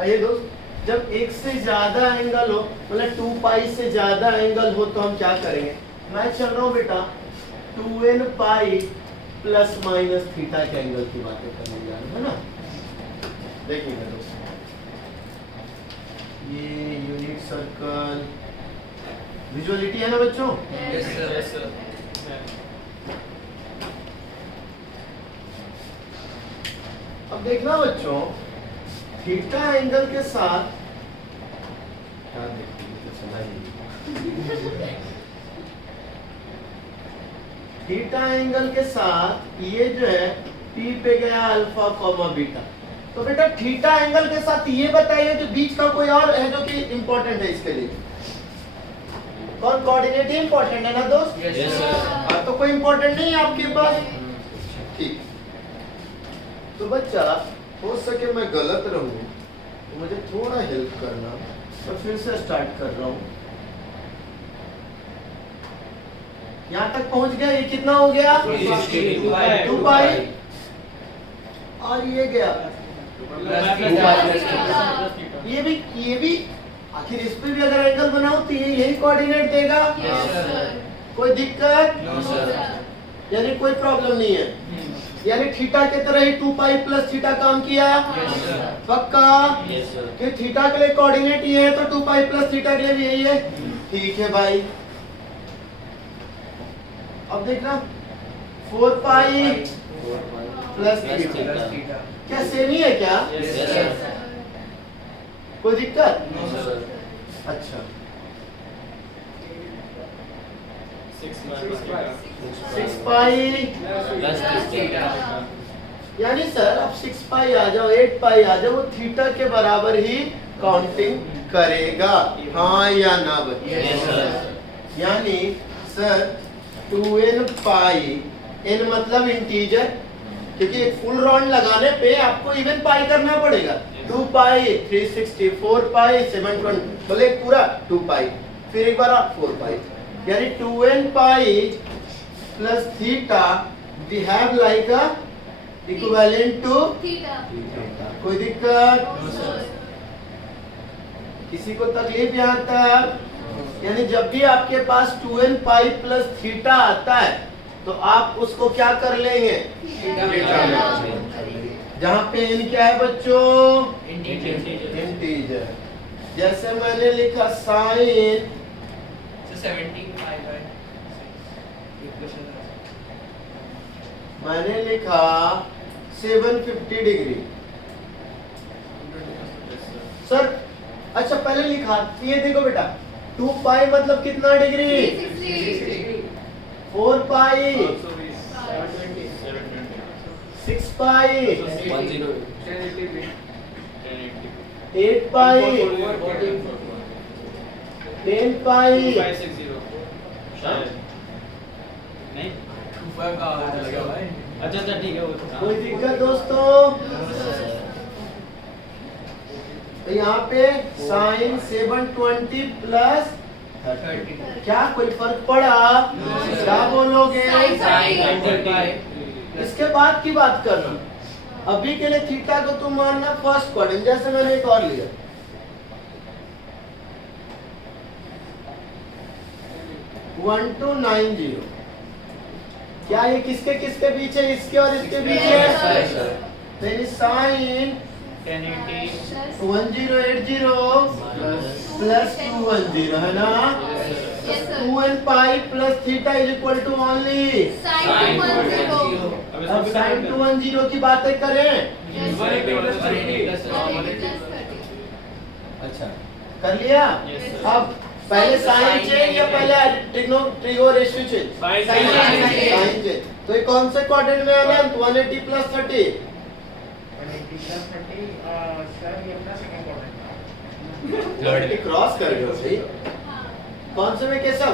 आइए दोस्त, जब एक से ज्यादा एंगल हो, मतलब 2 पाई से ज्यादा एंगल हो तो हम क्या करेंगे? मैं चल रहा हूँ बेटा 2n pi plus minus theta के एंगल की बातें करने जा रहे हैं, है ना? देखिएगा दोस्त, ये यूनिट सर्कल विजुअलिटी है ना बच्चों? Yes sir. अब देखना बच्चों, थीटा एंगल के साथ क्या देखिए तो चला ही थीटा एंगल के साथ ये जो है P पे गया अल्फा कॉमा बीटा। तो बेटा थीटा एंगल के साथ ये बताइए कि बीच का कोई और है जो कि इंपॉर्टेंट है इसके लिए? कौन? कोऑर्डिनेट ही इंपॉर्टेंट है ना दोस्त? Yes sir. अब तो कोई इंपॉर्टेंट नहीं है आपके पास। ठीक, तो बच्चा हो सके मैं गलत रहूं तो मुझे थोड़ा हेल्प करना, और फिर से स्टार्ट कर रहा हूं। यहाँ तक पहुंच गया, ये कितना हो गया? 2 पाई, और ये गया ये भी आखिर इस पे भी अगर एंगल बनाऊं तो ये यही कोऑर्डिनेट देगा। कोई दिक्कत? यानी कोई प्रॉब्लम नहीं है, यानी थीटा के तरह ही 2 पाई प्लस थीटा काम किया। पक्का? कि थीटा के लिए कोऑर्डिनेट ये है तो 2 पाई प्लस थीटा के लिए भी यही है। ठीक है भाई, अब देखना 4 पाई प्लस थीटा क्या सेम ही है क्या? कोई दिक्कत? अच्छा, 6 पाई यानी सर अब 6 पाई आ जाओ, 8 पाई आ जाओ, वो थीटा के बराबर ही काउंटिंग करेगा, हाँ या ना बच्चे? यानी सर 2n पाई, n मतलब इंटीजर, क्योंकि एक फुल राउंड लगाने पे आपको इवन पाई करना पड़ेगा। 2 पाई 360, 4 पाई 720, बोले पूरा 2 पाई, फिर एक बार आप 4 पाई, यानी 2n pi plus theta we have like a equivalent to theta. कोई दिक्कत? किसी को तकलीफ यहाँ तक? यानी जब भी आपके पास 2n पाई प्लस थीटा आता है तो आप उसको क्या कर लेंगे? जहाँ पे n क्या है बच्चों? इंटीजर। जैसे मैंने लिखा साइन 75 मैंने लिखा 750 डिग्री। सर अच्छा पहले लिखा, ये देखो बेटा 2 पाई मतलब कितना डिग्री? 4 पाई 6 पाई 8 पाई 10 पाई अच्छा ठीक है। कोई दिक्कत दोस्तों? तो यहाँ पे साइन 720 प्लस 30, क्या कोई फर्क पड़ा? क्या बोलोगे? इसके बाद की बात करना, अभी के लिए थीटा को तुम मानना फर्स्ट क्वाड्रेंट, जैसे मैंने एक और लिया 1290, क्या ये किसके किसके बीच है? इसके और इसके बीच है। तो साइन 1080 प्लस 210 है ना? 2n pi plus theta is equal to only sine 210। अब साइन 210 की बातें करें। अच्छा कर लिया? अब पहले साइन चेंज या पहले trigo ratio change? Sine change. तो ये कौन से क्वाड्रेंट में आना है? 180 प्लस 30 क्रॉस कर गए सही। कौन से में केशव?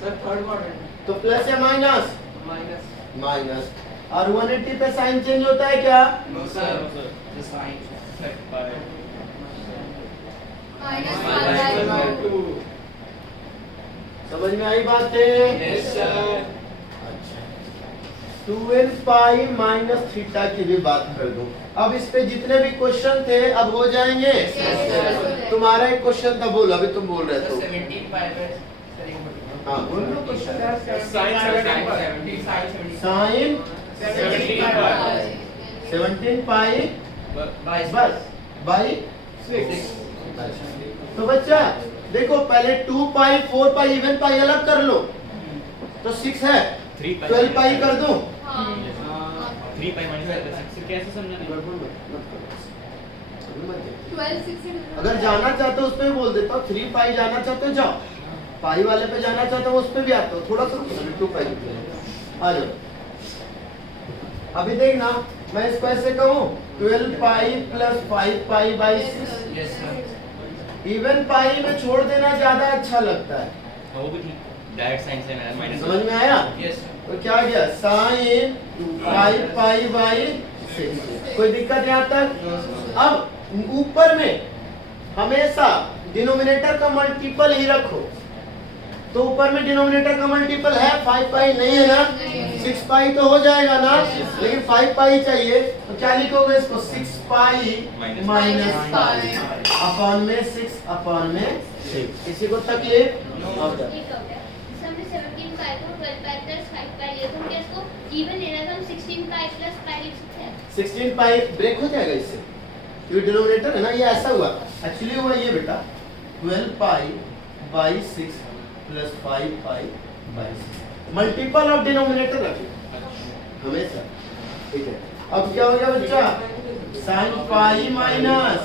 Sir third quadrant. तो प्लस या माइनस? माइनस। माइनस। और 180 पे साइन चेंज होता है क्या? नो सर, द साइन समझ में आई बात है? Yes sir. अच्छा 2n पाई माइनस थीटा की भी बात कर दूं। अब इस पे जितने भी क्वेश्चन थे अब हो जाएंगे। तुम्हारा एक क्वेश्चन था, बोल, अभी तुम बोल रहे थे। 17 pi by हाँ बोल लो क्वेश्चन। sin साइन 17 पाई बस बाई 6। तो बच्चा देखो पहले 2 पाई 4 पाई इवन पाई अलग कर लो तो 6 है, 12 पाई कर दूं। 3 pi minus 6 कैसे समझना? अगर जाना चाहते हो उस पे भी बोल देता हूँ, 3 पाई जाना चाहते हो जाओ, पाई वाले पे जाना चाहते हो उस पे भी आता हूँ, थोड़ा सा 2 पाई आ जाओ। अभी देखना मैं इसको ऐसे कहूँ 12 pi plus 5 pi by 6। Yes sir. Even पाई में छोड़ देना ज्यादा अच्छा लगता है, वो भी ठीक, डायरेक्ट साइन से माइनस समझ में आया? Yes sir. तो क्या गया साइन 5 पाई बाई 6। कोई दिक्कत यहाँ तक? अब ऊपर में हमेशा डिनोमिनेटर का मल्टीपल ही रखो, तो ऊपर में डिनोमिनेटर का मल्टीपल है 5 पाई नहीं है ना, 6 पाई तो हो जाएगा ना, लेकिन 5 पाई चाहिए तो क्या लिखोगे इसको 6 पाई माइनस पाई अपॉन में 6 अपॉन में 6। किसी को तकलीफ? और क्या? हमने 17 पाई को 12 पाई प्लस 5 पाई लिया, तो हम क्या इसको इवन लेना था, हम 16 पाई प्लस पाई लिख सकते हैं। 16 पाई ब्रेक हो जाएगा इससे, ये डिनोमिनेटर है ना, ये ऐसा हुआ एक्चुअली हुआ ये बेटा 12 pi by 6 plus 5 pi by 6 multiple of denominator रखिए हमेशा, ठीक है। अब क्या हो गया बच्चा sign pi minus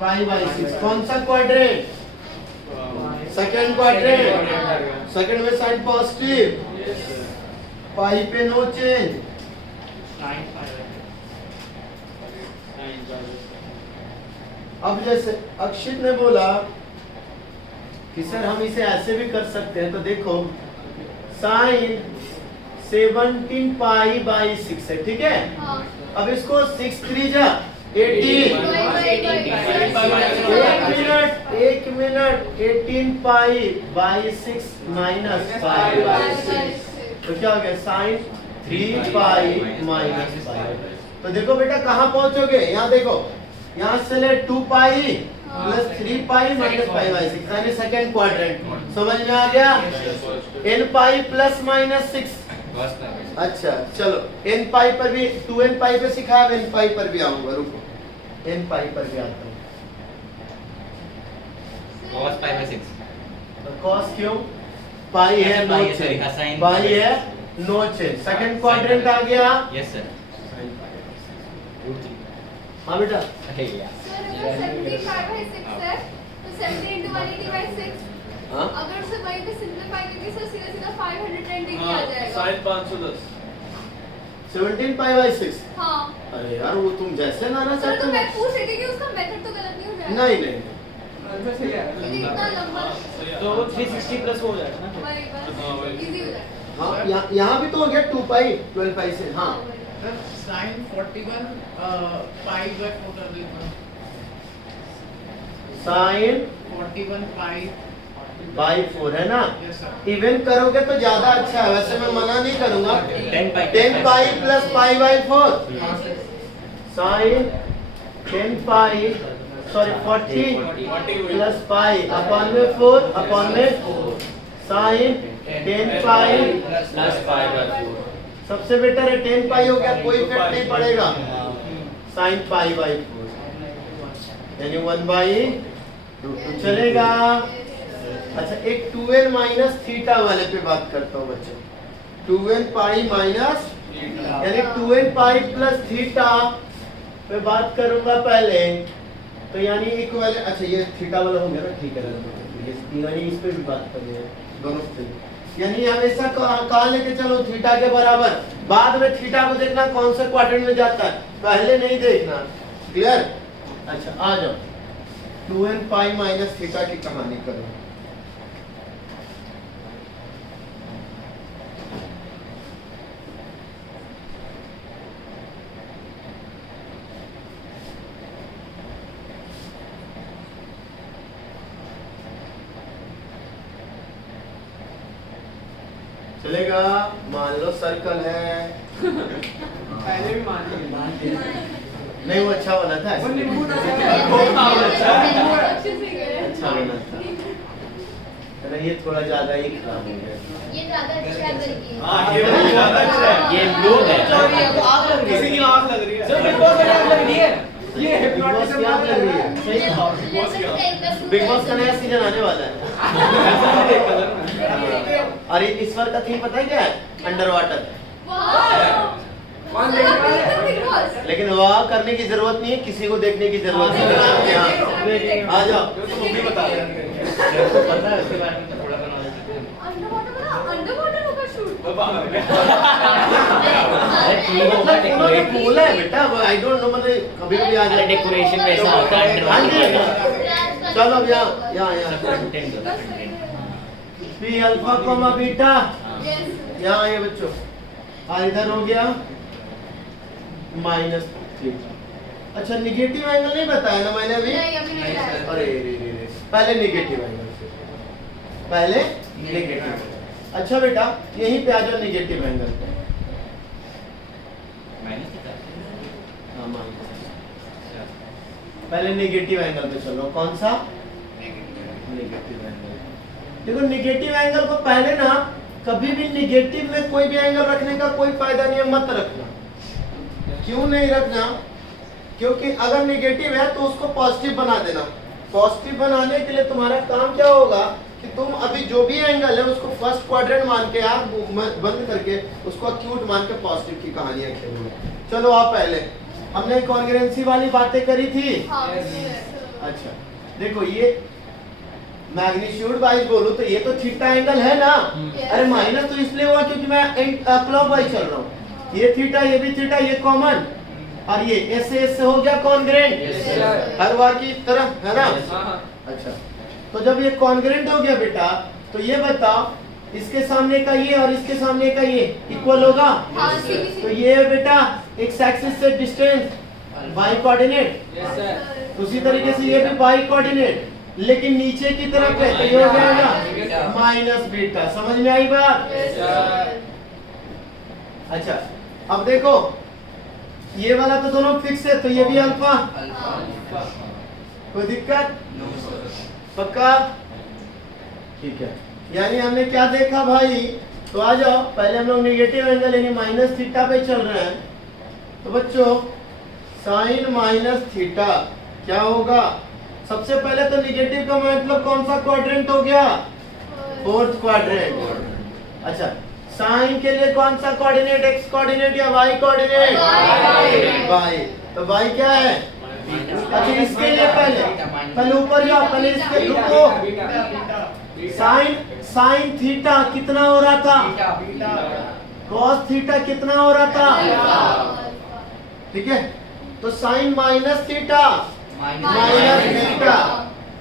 pi by 6, कौन सा क्वाड्रेंट? सेकंड क्वाड्रेंट, सेकंड में साइन पॉजिटिव, पाई पे नो चेंज। 9 pi. अब जैसे अक्षित ने बोला कि सर हम इसे ऐसे भी कर सकते हैं, तो देखो साइन 17 पाई बाई 6 है, ठीक है। हाँ। अब इसको 6 3 जा 18, एक minute 18 pi by 6 minus pi by 6, तो क्या हो गया साइन 3 पाई माइनस पाई। तो देखो बेटा कहाँ पहुंचोगे, यहाँ देखो, यहाँ से ले 2 pi plus 3 pi minus pi by 6, यानी सेकंड क्वाड्रेंट। समझ में आ गया? n pi plus minus 6। अच्छा चलो n पाई पर भी 2n पाई पे सिखाया, n पाई पर भी आऊंगा, रुको n पाई पर भी आता हूँ। cos pi by 6 cos क्यों? पाई है नो sorry, चेंज, sin पाई है नो चेंज, सेकंड क्वाड्रेंट आ गया। Yes sir. हाँ बेटा अरे यार सर अगर 17 पाई बाई 6 है तो 70 into 180 by 6, हाँ अगर उसे वहीं पे सिंपलीफाई करके सर सीधा सीधा 510 डिग्री आ जाएगा। Sin 510. 17 pi by 6। हाँ अरे यार वो तुम जैसे लाना सर, चाहते तो हो। मैं पूछ रही थी कि उसका मेथड तो गलत नहीं हो जाएगा? नहीं नहीं क्योंकि इतना लंबा तो वो 360 प्लस हो जाएगा ना। वही हाँ, वही। बस इजी हो जाएगा। हाँ यहाँ भी तो हो गया 2 पाई 12 पाई से। हाँ वही। Sin 41 pi by 4 कर देना। Sign 41 pi. बाई 4 है ना, Yes sir. इवन करोगे तो ज्यादा अच्छा है, वैसे मैं मना नहीं करूंगा। 10 10 पाई प्लस पाई बाई 4 हाँ sir. साइन 10 पाई सॉरी 40 प्लस पाई अपॉन में 4 अपॉन में साइन 10 पाई प्लस 5 by 4 सबसे बेटर है 10 पाई हो गया, कोई इफेक्ट नहीं पड़ेगा। साइन पाई बाई 4 यानी 1 बाई रूट 2 चलेगा। अच्छा एक 2n माइनस थीटा वाले पे बात करता हूँ बच्चों, 2n पाई माइनस यानी 2n पाई प्लस थीटा पे बात करूंगा पहले, तो यानी इक्वल। अच्छा ये थीटा वाला हो गया ना, ठीक है, ये यानी इस पे भी बात करेंगे दोनों पे, यानी हमेशा कहाँ लेके चलो थीटा के बराबर, बाद में थीटा को देखना कौन से क्वाड्रेंट में जाता है, पहले नहीं देखना। क्लियर? अच्छा आ जाओ 2n पाई माइनस थीटा की कहानी करो। चलेगा? मान लो सर्कल है, पहले भी मान नहीं वो अच्छा बना था वो नींबू ना अच्छे से गए अच्छा बना था। चलो ये थोड़ा ज्यादा ही खराब हो गया। ये ज्यादा अच्छा है बल्कि हाँ, ये वाला ज्यादा अच्छा है। ये ब्लू है। किसी की आँख लग रही है। सर बिग बॉस में आग लग रही है ये बिग बॉस की आग लग रही है। सही कहा। बिग बॉस का नया सीजन आने वाला है। और इस बार का थीम पता है क्या है? Under water. कौन देखने वाला है? बिग बॉस लेकिन वाह करने की जरूरत नहीं है, किसी को देखने की जरूरत नहीं है। आ जाओ। तुम भी बता रहे आपको पता है उसके बारे में तो थोड़ा सा knowledge है। अंडर वाटर होगा शूट मतलब उन्होंने बोला है बेटा, आई डोंट नो, मतलब कभी कभी आ जाए डेकोरेशन वैसा होता है हाँ जी। चलो अब यहाँ कंटेंट होता है P alpha comma beta yes यहाँ ये बच्चों और इधर हो गया -3। अच्छा निगेटिव एंगल नहीं बताया ना मैंने अभी? नहीं अभी नहीं आया अरे रे पहले निगेटिव एंगल से पहले निगेटिव। अच्छा बेटा यहीं पे आ जाओ निगेटिव एंगल पे। माइनस कितना? हाँ माइनस। पहले निगेटिव एंगल पे चलो। कौन सा? Negative angle. देखो निगेटिव एंगल को पहले ना कभी भी निगेटिव में कोई भी एंगल रखने का कोई फायदा नहीं है, मत रखना। क्यों नहीं रखना? क्योंकि अगर निगेटिव है तो उसको पॉजिटिव बना देना। पॉजिटिव बनाने के लिए तुम्हारा काम क्या होगा कि तुम अभी जो भी एंगल है उसको फर्स्ट क्वाड्रेंट मान के यार बंद करके उसको एक्यूट मान के पॉजिटिव की कहानियां खेलो। चलो आप पहले हमने कॉन्ग्रुएंसी वाली बातें करी थी। हाँ अच्छा देखो ये मैग्नीट्यूड वाइज बोलूं तो ये तो थीटा एंगल है ना। अरे माइनस तो इसलिए हुआ क्योंकि मैं क्लॉकवाइज चल रहा हूँ। ये थीटा ये भी थीटा ये कॉमन और ये एस से हो गया कॉन्ग्रुएंट हर बार की तरह है ना। अच्छा तो जब ये कॉन्ग्रुएंट हो गया बेटा तो ये बताओ इसके सामने का ये और इसके सामने का ये इक्वल होगा। हाँ सीधी तो ये बेटा एक्स एक्सिस से डिस्टेंस वाई कोऑर्डिनेट, उसी तरीके से ये भी वाई कोऑर्डिनेट, लेकिन नीचे की तरफ है तो ये हो जाएगा माइनस बीटा। समझ में आई बात? अच्छा अब देखो ये वाला तो दोनों फिक्स है तो ये भी अल्फा। कोई दिक्कत? पक्का? ठीक है। यानी हमने क्या देखा भाई? तो आ जाओ पहले हम लोग नेगेटिव एंगल यानी माइनस थीटा पे चल रहे हैं। तो बच्चों साइन माइनस थीटा क्या होगा? सबसे पहले तो निगेटिव का मतलब कौन सा क्वाड्रेंट हो गया? Fourth quadrant. अच्छा साइन के लिए कौन सा कोऑर्डिनेट? एक्स कोऑर्डिनेट या वाई कोऑर्डिनेट? वाई। तो वाई क्या है? अच्छा इसके लिए पहले ऊपर जाओ, पहले इसके रुको। साइन थीटा कितना हो रहा था? कॉस थीटा कितना हो रहा था? ठीक है तो sine minus theta minus beta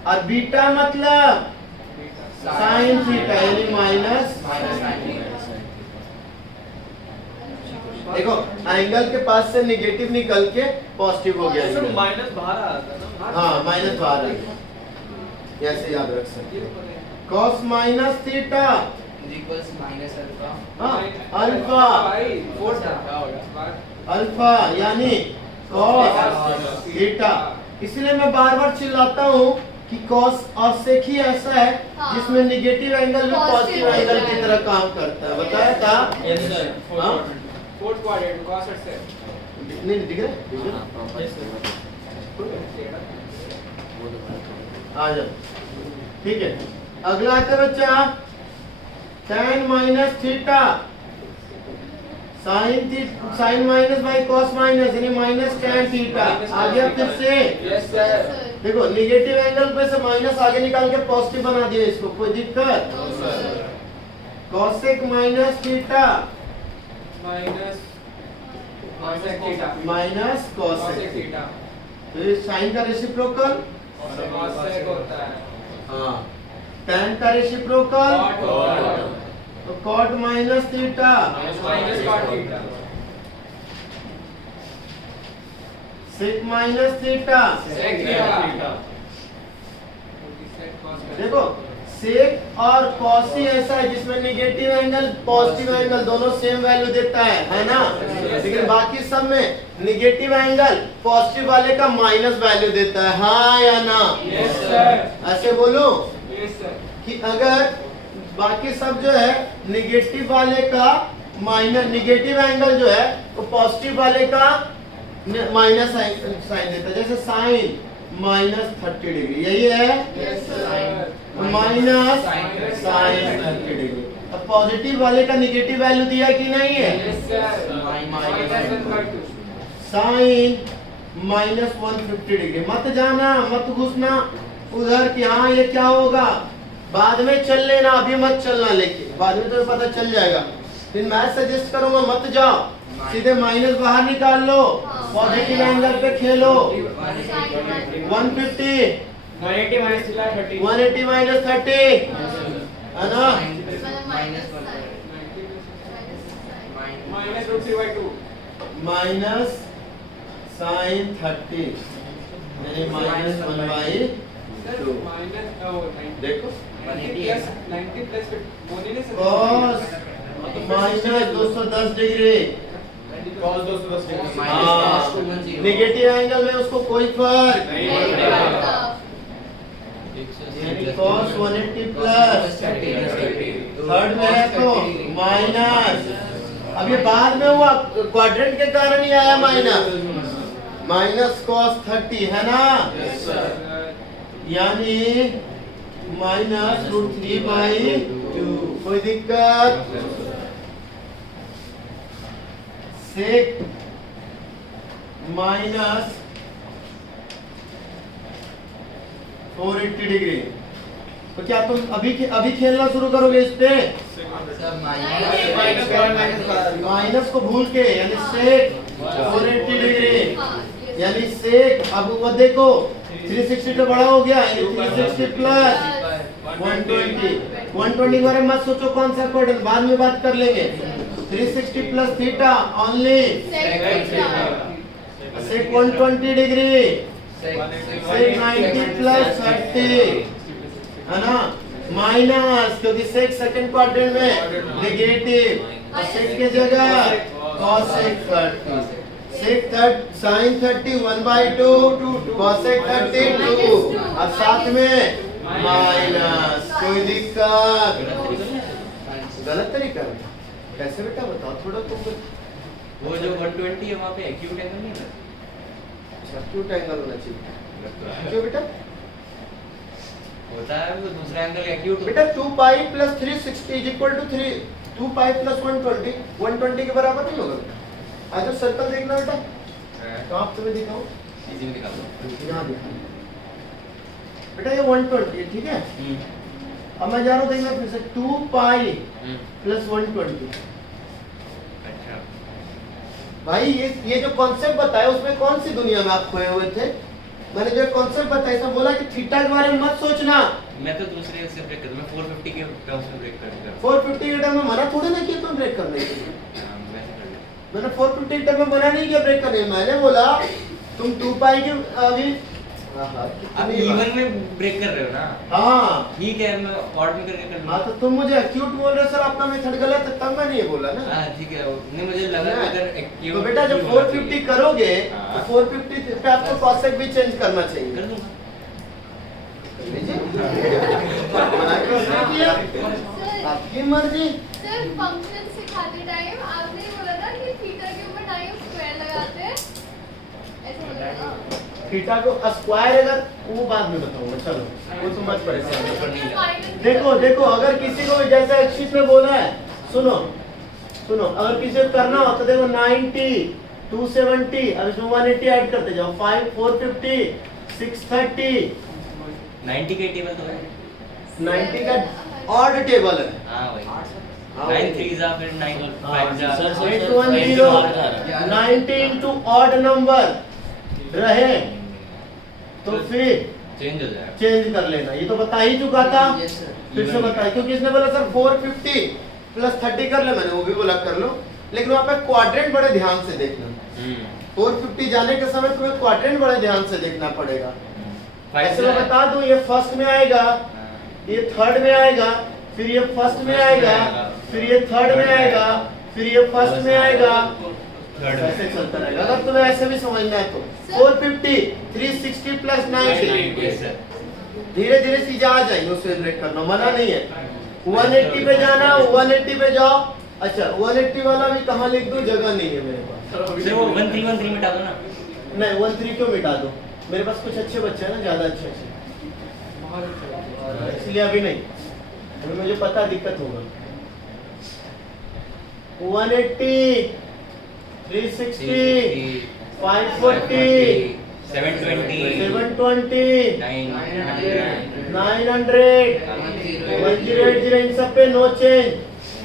और बीटा मतलब साइन थीटा यानी माइनस। देखो एंगल के पास से नेगेटिव निकल के पॉजिटिव हो गया। माइनस बाहर आ रहा था ना। हाँ माइनस बाहर आ गया, ऐसे याद रख सकते हो। cos minus theta alpha alpha यानी cos थीटा। इसलिए मैं बार बार चिल्लाता हूँ कि cos और sec ही ऐसा है जिसमें निगेटिव एंगल भी पॉजिटिव एंगल की तरह काम करता है। बताया था? Yes sir. हाँ? फोर्थ क्वाड्रेंट cos और sec नहीं दिख रहा? आ जाओ ठीक है। अगला आता है बच्चा tan minus theta sine minus by cos minus यानी माइनस tan थीटा। आ गया फिर से? यस सर देखो निगेटिव एंगल पे से माइनस आगे निकाल के पॉजिटिव बना दिया इसको। कोई दिक्कत? cosec minus theta minus minus cosec theta तो ये साइन का रेसिप्रोकल cos sec होता है हाँ tan का रेसिप्रोकल तो cot minus theta minus cot theta sec minus theta. sec theta देखो sec और कॉसी ऐसा है जिसमें निगेटिव एंगल पॉजिटिव एंगल दोनों सेम वैल्यू देता है ना। लेकिन बाकी सब में निगेटिव एंगल पॉजिटिव वाले का माइनस वैल्यू देता है, हाँ या ना? Yes sir. ऐसे बोलो यस सर। कि अगर बाकी सब जो है निगेटिव वाले का माइनस, निगेटिव एंगल जो है वो पॉजिटिव वाले का माइनस साइन देता है। जैसे साइन -30 डिग्री, यही है yes sir. Minus sine 30 degree. अब पॉजिटिव वाले का निगेटिव वैल्यू दिया कि नहीं है? Yes sir. -1/2। Sine -150 degree. मत जाना, मत घुसना उधर कि हाँ ये क्या होगा, बाद में चल लेना, अभी मत चलना, लेकिन बाद में तो पता चल जाएगा। फिर मैं सजेस्ट करूंगा मत जाओ, सीधे माइनस बाहर निकाल लो, पॉजिटिव एंगल पे खेलो। 150 180 -30 180 -30 है ना, -√3/2 माइनस साइन 30 यानी -1/2। देखो cos -210 डिग्री, cos 210 डिग्री। हाँ, निगेटिव एंगल में उसको कोई फर्क यानी cos 180 प्लस थर्ड में है तो माइनस। अब ये बाद में हुआ, क्वाड्रेंट के कारण ही आया माइनस cos 30 है ना, यानी -√3/2। कोई दिक्कत? सेक -480 डिग्री। तो क्या तुम अभी खेलना शुरू करोगे इस पे? माइनस को भूल के, यानी सेक 480 डिग्री, यानी सेक, अब वो देखो 360 तो बड़ा हो गया, यानी 360 प्लस 120 के बारे में मत सोचो कौन सा क्वाड्रेंट, बाद में बात कर लेंगे। 360 प्लस थीटा ओनली सेक 120 डिग्री, सेक 90 प्लस 30 है ना, माइनस, क्योंकि सेक सेकंड क्वाड्रेंट में नेगेटिव, और सेक के जगह cosec 30, सेक साइन 30 1/2, cosec 30 2, और साथ में माइनस। कोई दिक्कत? गलत तरीका है कैसे बेटा, बताओ थोड़ा तुम। वो जो 120 है वहाँ पे एक्यूट एंगल नहीं है, एक्यूट एंगल होना चाहिए क्यों बेटा? होता है वो दूसरा एंगल एक्यूट बेटा 2π + 360 = 3, 2π + 120 120 के बराबर नहीं होगा बेटा। आज सर्कल देखना बेटा, तो आप तुम्हें दिखाओ, इजी में दिखा दो। यहाँ दिखा बेटा, ये 120 है, ठीक है। अब मैं जा रहा हूँ देखना फिर से, 2π + 120। अच्छा भाई ये जो कॉन्सेप्ट बताया उसमें कौन सी दुनिया में आप खोए हुए थे? मैंने जो कॉन्सेप्ट बताया इसमें बोला कि थीटा के बारे में मत सोचना। मैं तो दूसरे से ब्रेक कर दूं, मैं 450 के टर्म्स में ब्रेक कर दूंगा। 450 के टर्म में मना थोड़ी ना किया तुम ब्रेक करने के लिए। वैसे कर ले। मैंने 450 के टर्म में मना नहीं किया ब्रेक करने, मैंने बोला तुम 2π के अभी आप इवन में ब्रेक कर रहे हो ना? हाँ ठीक है, मैं ऑड में करके कर हाँ, तो तुम मुझे एक्यूट बोल रहे हो सर, आपका मेथड गलत है, तब मैंने ये बोला ना। हाँ ठीक है, नहीं मुझे लगा अगर एक्यूट तो बेटा जब 450 करोगे हाँ। तो 450 पे आपको कॉसेक भी चेंज करना चाहिए। कर दूंगा। मना क्यों नहीं किया? आपकी मर्जी। सर फंक्शन सिखाते टाइम आपने बोला था कि थीटा के ऊपर टाइम स्क्वायर लगाते हैं, ऐसे बोला था। थीटा को स्क्वायर, अगर वो बाद में बताऊंगा, चलो वो तो मत परेशान। देखो अगर किसी को जैसा एक्सिस में बोला है, सुनो अगर किसी को करना हो तो देखो 90 270, अब इसमें 180 ऐड करते जाओ, 5 450 630। 90 के टेबल तो है। 90 का ऑड टेबल है। हाँ भाई 9 3 जा फिर 9 5 जा 810 90 into ऑड नंबर रहे तो फिर चेंज हो जाएगा। चेंज कर लेना। ये तो बता ही चुका था, फिर से बताया, क्योंकि इसने बोला सर 450 + 30 कर ले, मैंने वो भी बोला कर लो, लेकिन वहाँ पे क्वाड्रेंट बड़े ध्यान से देखना। 450 जाने के समय तुम्हें क्वाड्रेंट बड़े ध्यान से देखना पड़ेगा। ऐसे मैं बता दूं, ये फर्स्ट में आएगा ये थर्ड में आएगा, फिर ये फर्स्ट में आएगा, फिर ये थर्ड में आएगा, फिर ये फर्स्ट में आएगा, ऐसे चलता रहेगा। अगर तुम्हें ऐसे भी समझना है तो 450 360 प्लस 90 धीरे धीरे चीजें आ जाएंगी, उससे ब्रेक करना मना नहीं है। 180 पे जाना, 180 पे जाओ। अच्छा 180 वाला भी कहाँ लिख दूं, जगह नहीं है मेरे पास। सर वो 1313 मिटा दो ना। नहीं 13 क्यों मिटा दो, मेरे पास कुछ अच्छे बच्चे हैं ना, ज्यादा अच्छे, इसलिए अभी नहीं, अभी मुझे पता दिक्कत होगा। 180 360 540 720 720 900 900 1080 इन सब पे नो चेंज।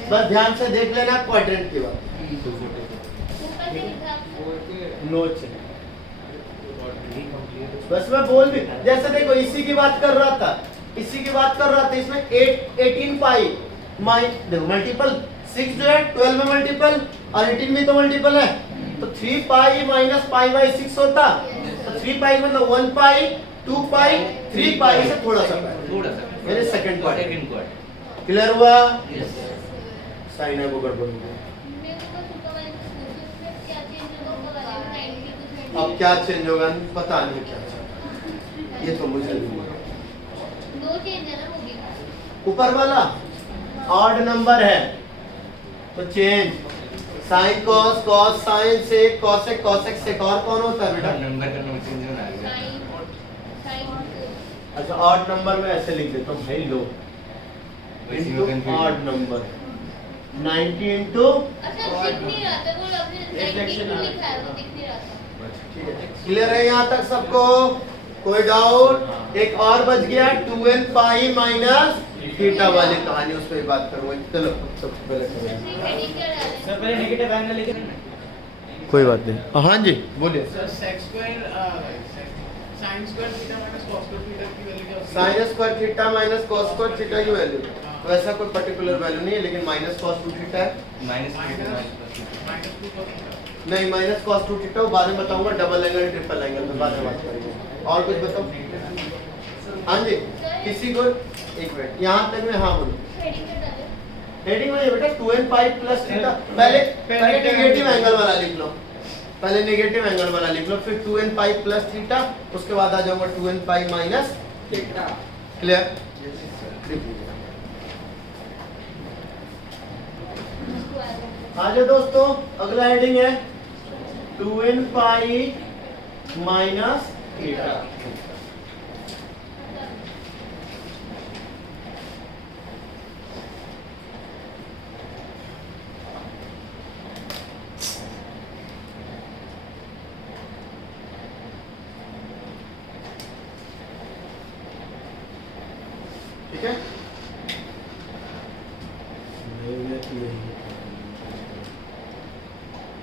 बस ध्यान से देख लेना क्वाड्रेंट की बात, ऊपर से लिखा आपने। No change. बस मैं बोल भी, जैसे देखो इसी की बात कर रहा था, इसी की बात कर रहा था, इसमें 18 पाई देखो मल्टीपल 6 जो है 12 में मल्टीपल और 18 में तो मल्टीपल है, तो 3 पाई माइनस पाई बाई 6 होता। तो 3 पाई मतलब 1 पाई 2 पाई 3 पाई से थोड़ा सा पाई, थोड़ा सा मेरे second part. Second quarter. Clear हुआ? यस साइन है वो गड़बड़ हो गया। मेरे को बस ऊपर वाले में क्या चेंज होगा, ऊपर वाले में 90 कुछ अब क्या चेंज होगा पता नहीं क्या चेंज, ये तो मुझे नहीं मालूम। दो चेंज है ना वो भी। ऊपर वाला ऑड नंबर है तो change, sine cos, cos sine से, कॉसेक, कॉसेक से और कौन होता है बेटा? नंबर का नंबर चेंज होना है। साइन साइन अच्छा ऑड नंबर में ऐसे लिख देता हूँ भाई, लो इनटू ऑड नंबर 90 इनटू। अच्छा दिख नहीं रहा था, वो आपने 90 क्यों लिखा है, वो दिख नहीं रहा था। क्लियर है यहाँ तक सबको? कोई डाउट? एक और बच गया 2n पाई माइनस थीटा वाली कहानी, उस पर बात करूंगा। चलो सबसे पहले हेडिंग क्या डालें? सर पहले नेगेटिव एंगल लेके कोई बात नहीं। हाँ जी बोलिए। Sir sec square sine square theta minus cos square theta की वैल्यू क्या होती है? Sine square theta minus cos square theta की वैल्यू तो ऐसा कोई पर्टिकुलर वैल्यू नहीं है, लेकिन माइनस कॉस 2 थीटा है। Minus minus 2 cos theta. नहीं माइनस कॉस 2 थीटा वो बाद में बताऊंगा, डबल एंगल ट्रिपल एंगल में बाद में बात करेंगे। और कुछ बताओ? हाँ जी किसी को एक मिनट यहाँ तक में, हाँ बोलो। हेडिंग क्या डालें? हेडिंग में ये बेटा 2n पाई प्लस थीटा, पहले नेगेटिव एंगल वाला लिख लो, पहले नेगेटिव एंगल वाला लिख लो, फिर 2n पाई प्लस थीटा, उसके बाद आ जाऊंगा 2n pi minus theta. Clear? आ जाओ दोस्तों, अगला हेडिंग है 2n पाई माइनस थीटा। ठीक है?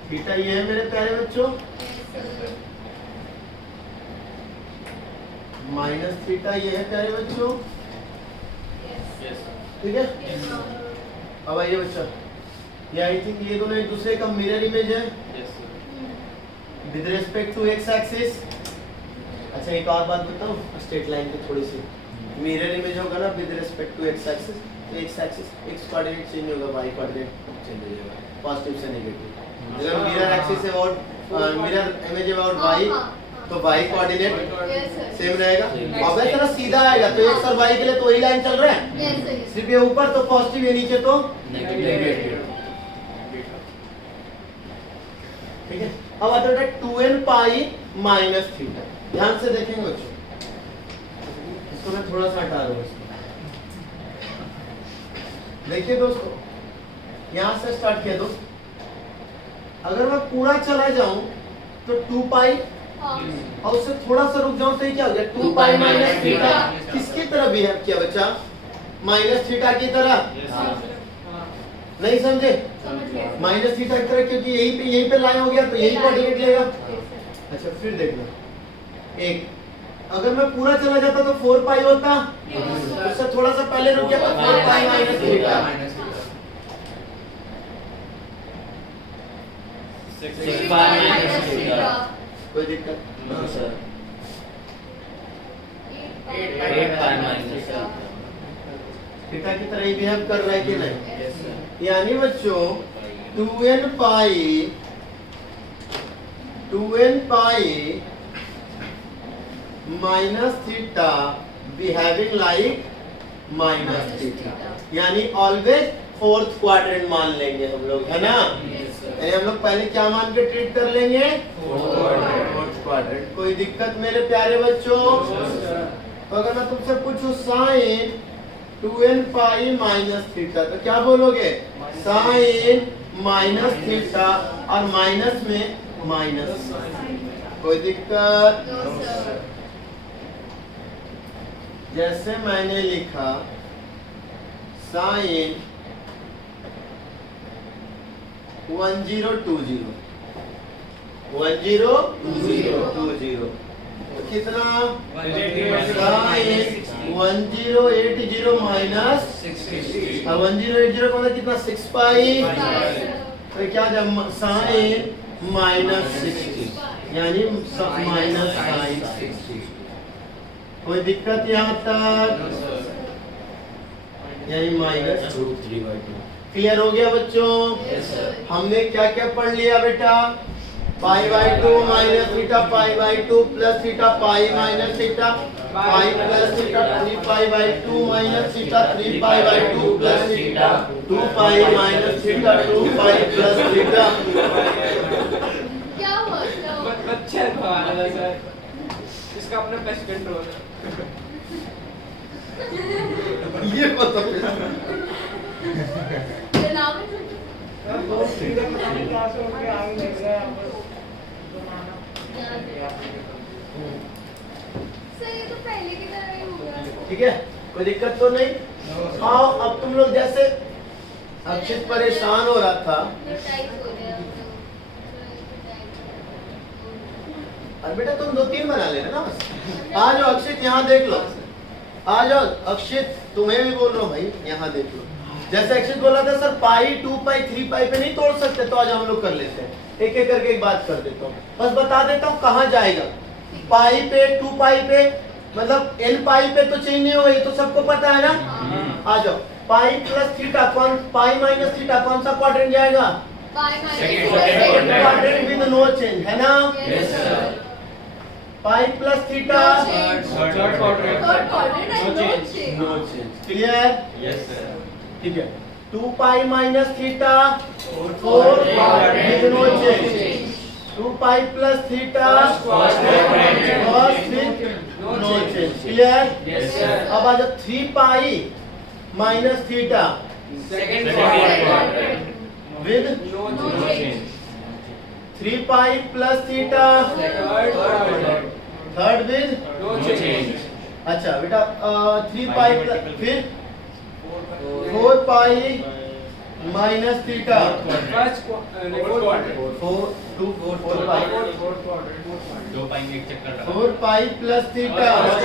थीटा ये है मेरे प्यारे बच्चों, माइनस थीटा ये है प्यारे बच्चों। ठीक है? अब आइए बच्चा, ये आई थिंक ये दोनों एक दूसरे का मिरर इमेज है with respect to x axis. अच्छा एक और बात बताऊं, स्ट्रेट लाइन की थोड़ी सी मिरर इमेज होगा ना with respect to x axis, तो X axis X coordinate change होगा, वाई कोऑर्डिनेट चेंज हो जाएगा, पॉजिटिव से नेगेटिव। अगर mirror axis about mirror image about Y तो वाई कोऑर्डिनेट सेम रहेगा। अब वैसे ना सीधा आएगा तो एक्स और वाई के लिए तो वही लाइन चल रहा है, सिर्फ ये ऊपर तो पॉजिटिव, ये नीचे तो नेगेटिव। ठीक है? अब आता है 2n पाई माइनस थीटा। ध्यान से देखेंगे बच्चों, इसको मैं थोड़ा सा हटा रहा हूँ। देखिए दोस्तों, यहां से स्टार्ट किया दोस्त, अगर मैं पूरा चला जाऊं तो 2 पाई और उससे थोड़ा सा रुक जाऊं तो ये क्या हो गया 2 पाई माइनस थीटा। किसकी तरह बिहेव किया बच्चा? माइनस थीटा की तरह। नहीं समझे? माइनस थीटा की तरह, क्योंकि यहीं पे लाइन हो गया तो यही कोऑर्डिनेट लेगा। अच्छा फिर देखना, एक अगर मैं पूरा चला जाता तो 4 पाई होता, उससे थोड़ा सा पहले रुक गया तो 4 पाई माइनस थीटा। कोई दिक्कत? हाँ सर। थीटा की तरह ही बिहेव कर रहा है कि नहीं? Yes, sir. यानी बच्चों 2n pi minus theta behaving like minus theta, यानी ऑलवेज फोर्थ क्वाड्रेंट मान लेंगे हम लोग, है ना? यानी हम लोग पहले क्या मान के ट्रीट कर लेंगे? Fourth quadrant. कोई दिक्कत मेरे प्यारे बच्चों? तो अगर मैं तुमसे पूछूं sign 2n pi minus theta तो क्या बोलोगे? साइन माइनस थीटा और माइनस में माइनस। कोई दिक्कत? जैसे मैंने लिखा साइन 1020 कितना? साइन 1080 माइनस 1080 का मतलब कितना? 6 पाई। तो क्या जब साइन माइनस 60 यानी माइनस साइन 60। कोई दिक्कत यहाँ तक? यानी माइनस क्लियर हो गया बच्चों? हमने क्या क्या पढ़ लिया बेटा? Pi by 2 minus theta pi by 2 plus theta pi minus theta pi plus theta 3 pi by 2 minus theta 3 pi by 2 plus theta 2 pi minus theta 2 pi plus theta. क्या हुआ? अच्छा है हमारा सर, इसका अपना बेस्ट कंट्रोल है। ये बताओ नाम क्लास में उनके आगे लग रहा है सर, ये तो पहले की तरह ही होगा। ठीक है, कोई दिक्कत तो नहीं? आओ अब तुम लोग जैसे अक्षित परेशान हो रहा था। और बेटा तुम 2-3 बना लेना ना बस। आ जाओ अक्षित, यहाँ देख लो। आ जाओ अक्षित, तुम्हें भी बोल रहा हूँ भाई, यहाँ देख लो। जैसे अक्षित बोला था सर पाई 2 पाई 3 पाई पे नहीं तोड़ सकते, तो आज हम लोग कर लेते हैं। एक एक करके एक बात कर देता हूँ, बस बता देता हूँ कहाँ जाएगा। पाई पे 2 पाई पे मतलब n पाई पे तो चेंज नहीं होगा, ये तो सबको पता है ना। आ जाओ पाई प्लस थीटा कौन, पाई माइनस थीटा कौन सा क्वाड्रेंट जाएगा? Second quadrant with no change, है ना? Pi plus theta third quadrant no change. Clear? Yes sir. ठीक है। 2 pi minus theta 4 with no change. 2 pi plus theta cos with no change. Clear? Yes sir. अब आ जाओ 3 pi minus theta second quadrant with no No change. 3 pi plus theta third with no change. अच्छा बेटा 3 pi फिर 4 पाई minus theta first quadrant 4 पाई 2 पाई में एक चक्कर लगा। 4 पाई प्लस थीटा फर्स्ट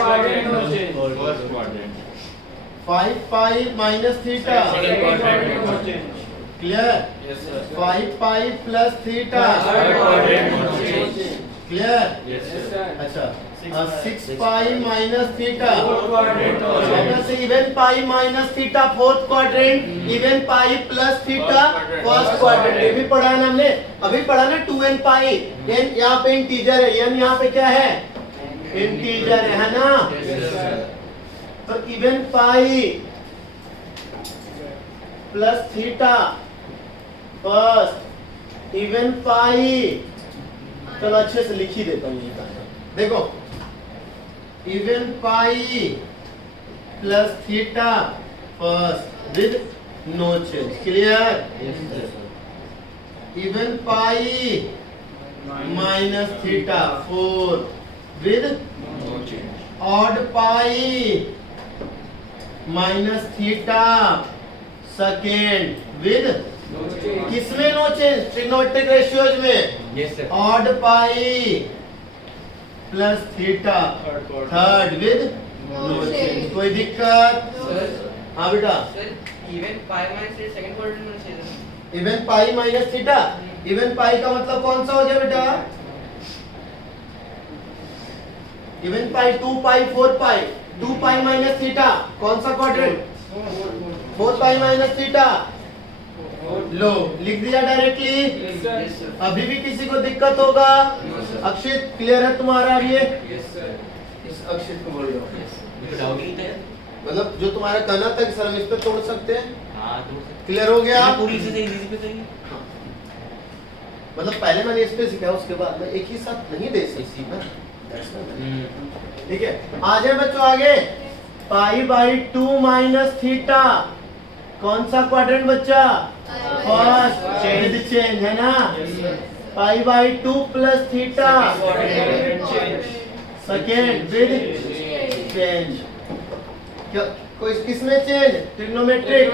क्वाड्रेंट 5 पाई minus theta second quadrant clear? Yes sir. 5 पाई plus theta third quadrant clear? Yes sir. अच्छा 6 पाई minus theta fourth quadrant अब से even pi minus theta fourth quadrant, even pi plus theta first quadrant. ये भी पढ़ा है ना हमने, अभी पढ़ा ना 2n पाई। n यहाँ पे इंटीजर है, n यहाँ पे क्या है? इंटीजर है ना? तो even pi plus theta first, even पाई, चलो अच्छे से लिख ही देता हूँ ये कहना। देखो even pi plus theta first with no change. Clear? Even pi minus theta 4 with odd pi minus theta second with किसमें नो चेंज? ट्रिग्नोमेट्रिक रेशियोज में। Yes sir. Odd pi plus theta third with no change. कोई दिक्कत? हाँ बेटा even pi minus second quadrant में चाहिए। Even pi minus theta, even pi का मतलब कौन सा हो गया बेटा? इवन पाई 2 पाई 4 पाई 2 पाई माइनस थीटा कौन सा क्वाड्रेंट? 4 पाई माइनस थीटा लो लिख दिया डायरेक्टली। Yes, sir. अभी भी किसी को दिक्कत होगा? अक्षित क्लियर है तुम्हारा अब ये? Yes, sir. इस अक्षित को बोल रहा हूँ, डाउट ही था। मतलब जो तुम्हारा कहना था कि सर हम इस पे तोड़ सकते हैं, हाँ तो क्लियर हो गया? पूरी से सही इसी पे सही। हाँ। मतलब पहले मैंने इस पे सिखाया, उसके बाद मैं एक ही साथ नहीं दे सकती ना। ठीक है, आ जाए बच्चों आगे। पाई बाई 2 माइनस थीटा कौन सा क्वाड्रेंट बच्चा? फर्स्ट विद चेंज है ना। Pi by 2 plus theta second with change. क्या कोई किसमें चेंज? ट्रिग्नोमेट्रिक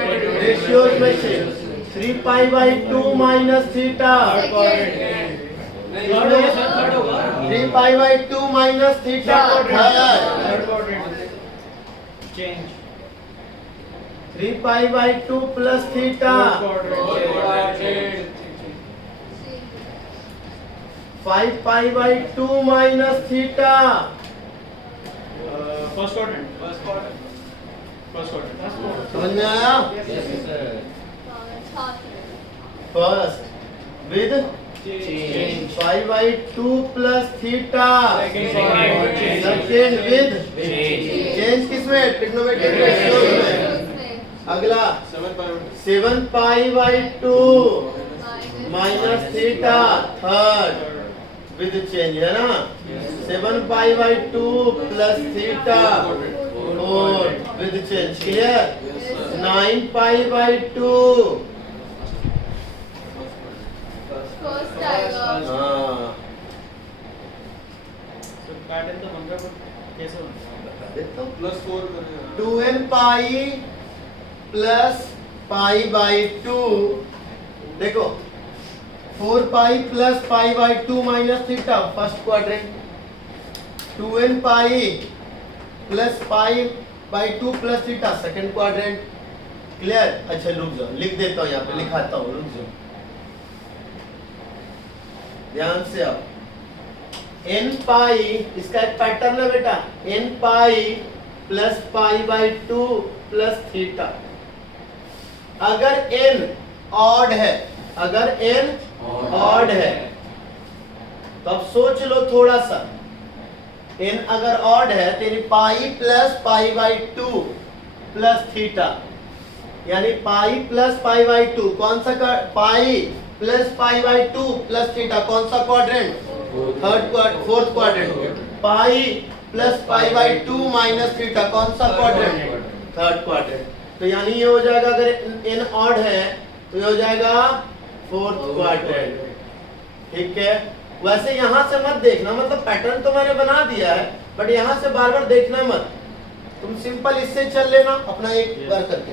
रेशियोज में change. 3 pi by 2 minus theta 3 pi by 2 minus theta change 3 pi by 2 plus theta 5 pi by 2 minus theta. First quadrant समझ में आया? First with change 5 by 2 plus theta second with change किसमें? Trigonometric ratios में। अगला 7 pi by 2 minus theta third with change है ना। 7 pi by 2 plus theta fourth with change. Clear? 9 pi by 2 first आएगा। हाँ पैटर्न तो बन रहा है, पर कैसे बनता है? प्लस 4 करेगा 2n pi plus pi by 2। देखो 4 pi plus pi by 2 minus theta first quadrant. 2n pi plus pi by 2 plus theta second quadrant. Clear? अच्छा रुक जाओ, लिख देता हूँ यहाँ पे, लिखाता हूँ, रुक जाओ ध्यान से। अब n पाई, इसका एक पैटर्न है बेटा, n pi plus pi by 2 plus theta. अगर n ऑड है, अगर n ऑड है तो अब सोच लो थोड़ा सा। n अगर ऑड है तो यानी pi plus pi by 2 plus theta, यानी पाई प्लस पाई बाई 2 कौन सा? Pi plus pi by 2 plus theta कौन सा quadrant? Fourth quadrant. Pi plus pi by 2 minus theta कौन सा क्वाड्रेंट? Third quadrant. तो यानी ये हो जाएगा, अगर n ऑड है तो ये हो जाएगा फोर्थ क्वाड्रेंट। ठीक है, वैसे यहां से मत देखना, मतलब पैटर्न तो मैंने बना दिया है, बट यहां से बार बार देखना मत। तुम सिंपल इससे चल लेना अपना एक बार करके।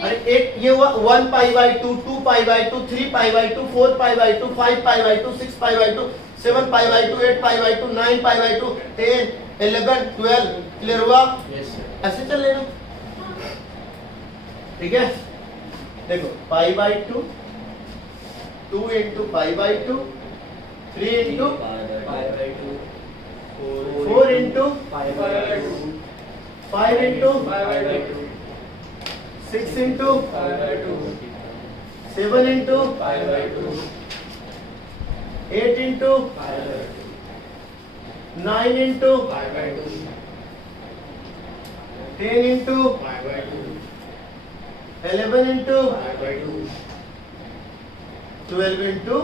अरे एक ये हुआ 1 pi by 2, 2 pi by 2, 3 pi by 2, 4 pi by 2, 5 pi by 2, 6 pi by 2, 7 pi by 2, 8 pi by 2, 9 pi by 2, 10, 11, 12। Clear हुआ? ऐसे चल लेना। ठीक है, देखो pi by 2, 2 into pi by 2, 3 into 4 into 5 into 6 into 7 into 8 into 9 into 10 into 11 into 12 into.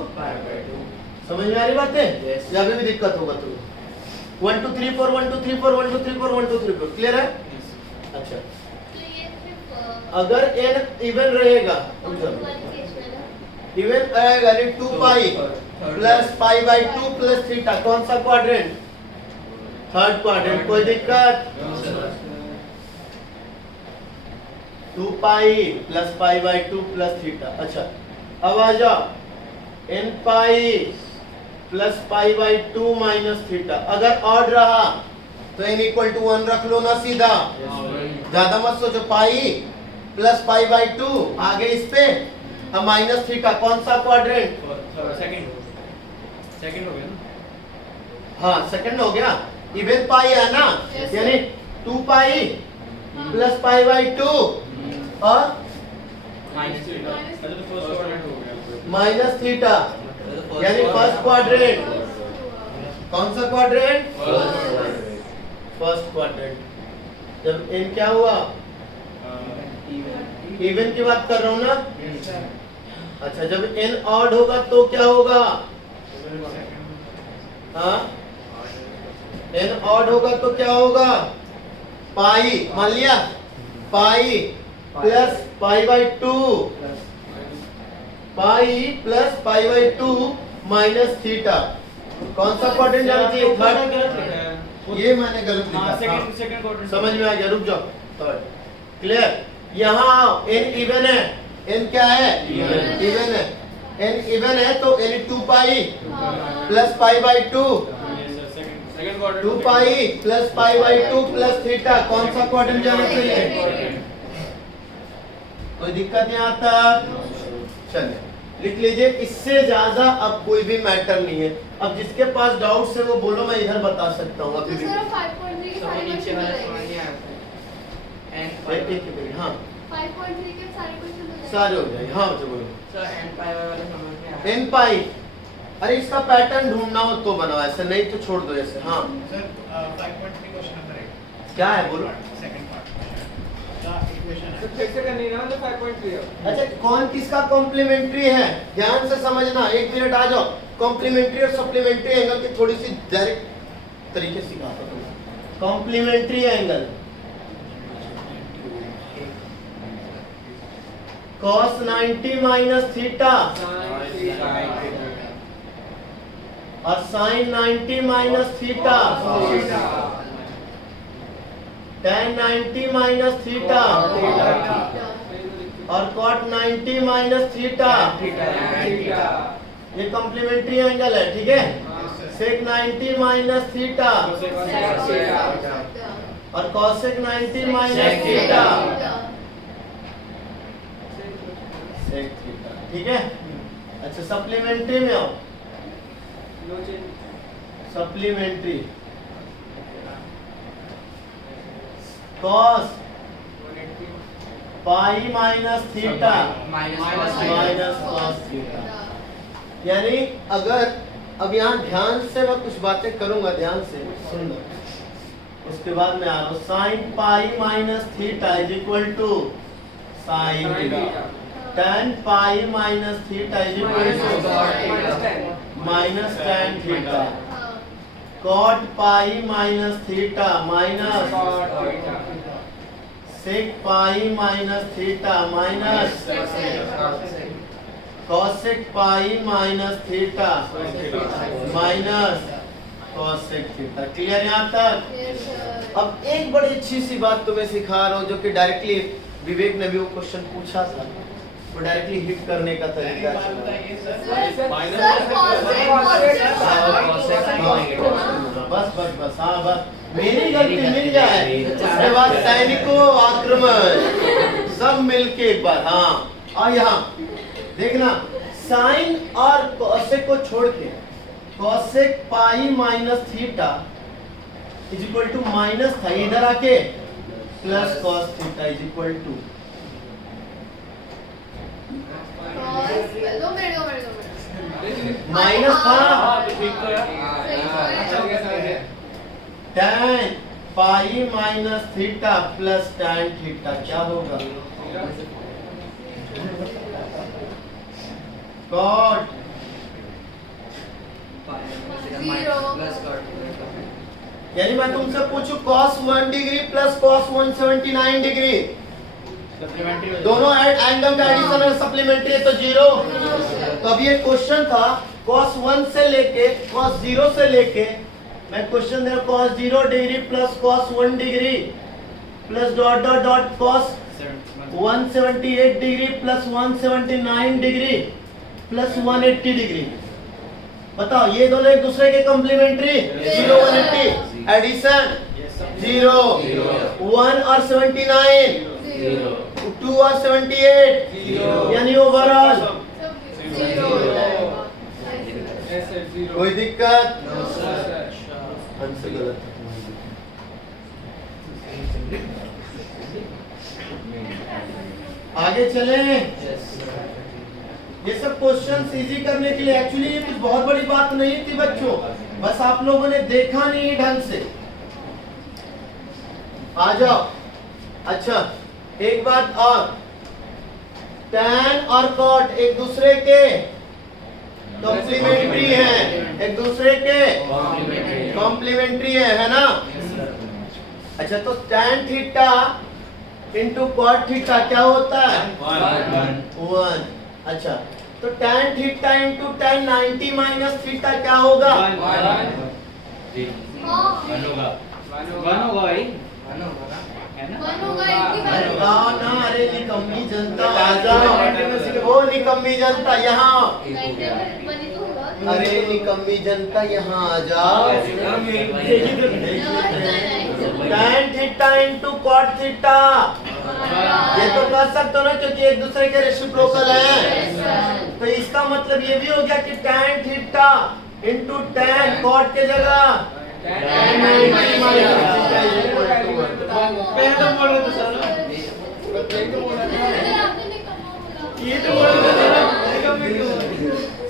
समझ में आ रही बात है? या अभी भी दिक्कत होगा तुम्हें? 1 2 3 4 1 2 3 4 1 2 3 4 1 2 3 4 क्लियर है? अच्छा, तो ये सिर्फ अगर n इवन रहेगा, इवन रहेगा, 2 pi plus pi by 2 plus theta कौन सा क्वाड्रेंट? Third quadrant. कोई दिक्कत? 2 pi plus pi by 2 plus theta. अच्छा, अब आ जाओ n pi plus pi by 2 minus theta. अगर ऑड रहा तो n इक्वल टू 1 रख लो ना सीधा, ज्यादा मत सोचो। पाई प्लस पाई बाई 2 आगे इस पे, अब माइनस थीटा कौन सा क्वाड्रेंट? सेकंड हो गया ना। हाँ सेकंड हो गया। इवन पाई है ना, Yes, यानी 2 पाई प्लस पाई बाई 2 और माइनस थीटा अच्छा तो फर्स्ट क्वाड्रेंट हो गया माइनस थीटा, यानी फर्स्ट क्वाड्रेंट। कौन सा क्वाड्रेंट? First quadrant. जब n क्या हुआ? इवन की बात कर रहा हूँ ना। अच्छा, जब n ऑड होगा तो क्या होगा? हाँ, n ऑड होगा तो क्या होगा? पाई, मान लिया, pi plus pi by 2, pi plus pi by 2 minus theta. कौन सा क्वाड्रेंट जाना चाहिए? थर्ड। ये मैंने गलत लिखा। हां हाँ, सेकंड क्वाड्रेंट समझ में आ गया, रुक जाओ। Third, clear? यहाँ आओ, n इवन है, n क्या है? इवन है। n इवन है तो n 2 pi plus pi by 2, second quadrant 2 pi plus pi by 2 plus theta. कौन सा क्वाड्रेंट जाना चाहिए? कोई दिक्कत नहीं आता? चलिए लिख लीजिए, इससे ज्यादा अब कोई भी मैटर नहीं है। अब जिसके पास डाउट है वो बोलो, मैं इधर बता सकता हूँ अभी तो भी। सर 5.3 के सारे नीचे क्वेश्चन वाला हो समझ जाएंगे। नहीं आता एक एंड एक मिनट, हाँ 5.3 के सारे क्वेश्चन हो जाएंगे। सारे हो जाएंगे। हाँ बच्चों बोलो। सर एंड पाई वाला समझ में आया n पाई, अरे इसका पैटर्न ढूंढना हो तो बनाओ, ऐसे नहीं तो छोड़ दो ऐसे। हाँ Sir, 5.3 question number 8. क्या है बोलो। Second part. The equation तो है. फिर से करनी ना तो 5.3 हो। अच्छा, कौन किसका कॉम्प्लीमेंट्री है? ध्यान से समझना, एक मिनट आ जाओ। कॉम्प्लीमेंट्री और सप्लीमेंट्री एंगल की थोड़ी सी डायरेक्ट तरीके से सिखाता हूँ। Complementary angle cos 90 minus theta और sin 90 minus theta, tan 90 minus theta और cot 90 माइनस थीटा। ये कॉम्प्लीमेंट्री एंगल है, ठीक है? sec 90 माइनस थीटा और cosec 90 minus theta, sec theta, ठीक है? अच्छा, सप्लीमेंट्री में आओ। Supplementary cos pi minus theta minus cos theta. यानी अगर अब यहाँ ध्यान से मैं कुछ बातें करूंगा, ध्यान से सुन लो, उसके बाद मैं आ रहा हूँ। Sine pi minus theta is equal to sine theta, tan pi minus theta is equal to minus tan theta, cot pi minus theta minus sec pi minus theta minus cosec pi minus theta minus cosec theta. Clear यहाँ तक? Yes, sir. अब एक बड़ी अच्छी सी बात तुम्हें सिखा रहा हूँ, जो कि डायरेक्टली विवेक ने भी वो क्वेश्चन पूछा था, वो डायरेक्टली हिट करने का तरीका एक बार है। बताइए सर. सर बस बस बस, हाँ बस, मेरी गलती मिल जाए उसके बाद सैनिकों आक्रमण सब मिलके एक बार। हाँ, और यहाँ देखना, साइन और कॉसेक को छोड़ के cosec pi minus theta is equal to minus था, इधर आके plus cos theta is equal to minus था tan pi minus theta plus tan theta. क्या होगा? cot यानी मैं तुमसे पूछूं cos 1 degree plus cos 179 degree, supplementary दोनों एंगल का एडिशन और सप्लीमेंट्री है तो जीरो। तो अब ये क्वेश्चन था cos 1 से लेके cos 0 से लेके, मैं क्वेश्चन दे रहा हूं cos 0 degree plus cos 1 degree plus dot dot dot cos 178 degree plus 179 degree plus 180 degree. बताओ, ये दोनों एक दूसरे के कॉम्प्लीमेंट्री? 0 180 एडिशन 0 1 और 79 2 और 78 यानी ओवरऑल। कोई दिक्कत? आंसर गलत है। आगे चले। ये सब क्वेश्चन इजी करने के लिए, एक्चुअली ये कुछ बहुत बड़ी बात नहीं थी बच्चों, बस आप लोगों ने देखा नहीं ढंग से। आ जाओ। अच्छा एक बात और, tan और cot एक दूसरे के कॉम्प्लीमेंट्री हैं, एक दूसरे के कॉम्प्लीमेंट्री है ना। अच्छा तो tan theta into cot theta क्या होता है? 1। अच्छा तो tan theta into tan 90 minus theta क्या होगा? वन होगा भाई, है ना? वन होगा, इतनी बार अरे आओ ना, अरे निकम्मी जनता आ जाओ, ओ निकम्मी जनता यहाँ, बनी तो होगा। अरे निकम्मी जनता यहाँ आ जाओ। tan theta into cot theta, ये तो कर सकते हो ना क्योंकि एक दूसरे के रेसिप्रोकल हैं। तो इसका मतलब ये भी हो गया कि tan theta into tan cot के जगह tan 90 minus theta is equal to 1। पहले तो बोल रहे थे सर ना। आपने निकम्मा बोला। ये तो बोल रहे थे ना।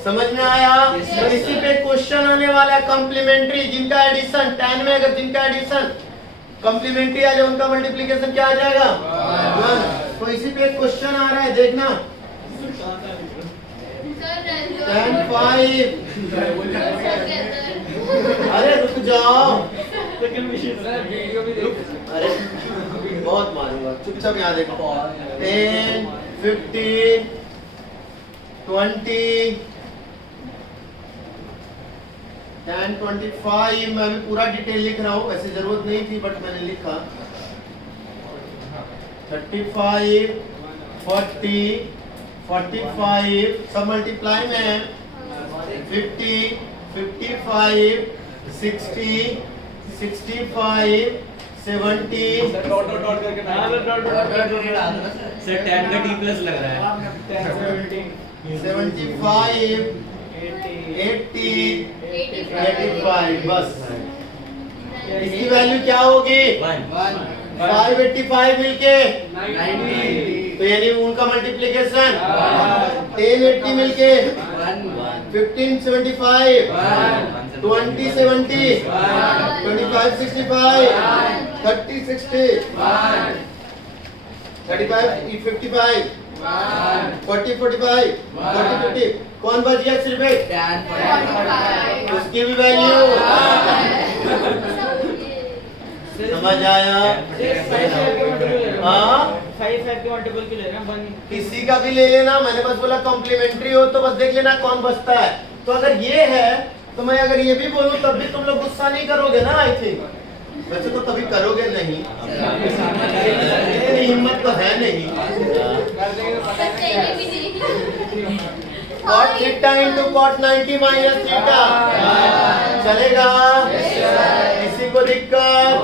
समझ में आया? तो इसी पे क्वेश्चन आने वाला है कॉम्प्लीमेंट्री, जिनका एडिशन tan में अगर जिनका एडिशन कॉम्प्लीमेंट्री आ जाए उनका मल्टीप्लिकेशन क्या आ जाएगा? 1। तो इसी पे एक क्वेश्चन आ रहा है, देखना। tan 5, अरे रुक जाओ, सर वीडियो भी देख। अरे बहुत मारूंगा, चुपचाप यहाँ देखो। 10, 15, 20, tan 25, मैं अभी पूरा डिटेल लिख रहा हूँ, वैसे जरूरत नहीं थी बट मैंने लिखा। 35, 40, 45 सब मल्टीप्लाई में है। 50, 55, 60, 65, 70, डॉट डॉट डॉट करके हाँ, डॉट डॉट डॉट करके डाल दो ना सर tan का t प्लस लग रहा है। 75, 80, 85 बस। इसकी वैल्यू क्या होगी? 585 मिलके, तो यानी उनका मल्टीप्लिकेशन 1080 मिलके, 1575, 2070, 2565, 3060, 3555, 4045, 4050। कौन बच गया सिर्फ एक? उसकी भी वैल्यू समझ आया? हाँ 5 के मल्टीपल की ले रहे हैं 1। किसी का भी ले लेना, मैंने बस बोला कॉम्प्लीमेंट्री हो तो बस देख लेना कौन बचता है। तो अगर ये है तो मैं अगर ये भी बोलूं तब भी तुम लोग गुस्सा नहीं करोगे ना? आई थिंक वैसे तो कभी करोगे नहीं, इतनी हिम्मत तो है नहीं। cot theta into cot 90 minus theta चलेगा? किसी को दिक्कत?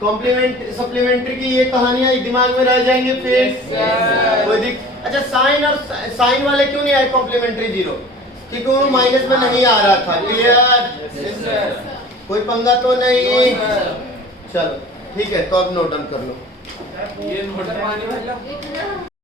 कॉम्प्लीमेंट सप्लीमेंट्री की ये कहानियां दिमाग में रह जाएंगे फिर कोई अच्छा साइन और साइन वाले क्यों नहीं आए कॉम्प्लीमेंट्री 0? क्योंकि वो माइनस में नहीं आ रहा था। क्लियर? कोई पंगा तो नहीं? चलो ठीक है, तो अब नोट डाउन कर लो। ये नोट पानी वाला